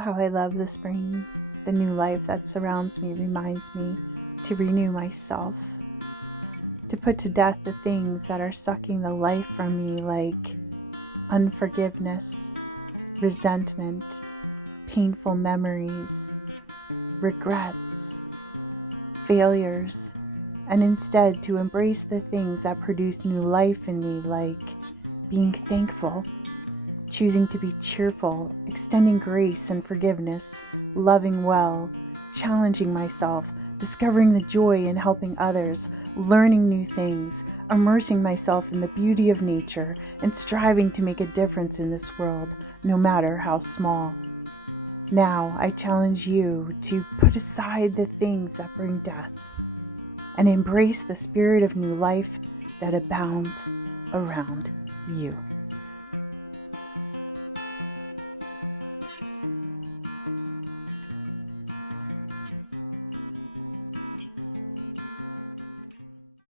how I love the spring. The new life that surrounds me reminds me to renew myself, to put to death the things that are sucking the life from me, like unforgiveness, resentment, painful memories, regrets, failures, and instead to embrace the things that produce new life in me, like being thankful, choosing to be cheerful, extending grace and forgiveness, loving well, challenging myself, discovering the joy in helping others, learning new things, immersing myself in the beauty of nature, and striving to make a difference in this world, no matter how small. Now I challenge you to put aside the things that bring death and embrace the spirit of new life that abounds around you.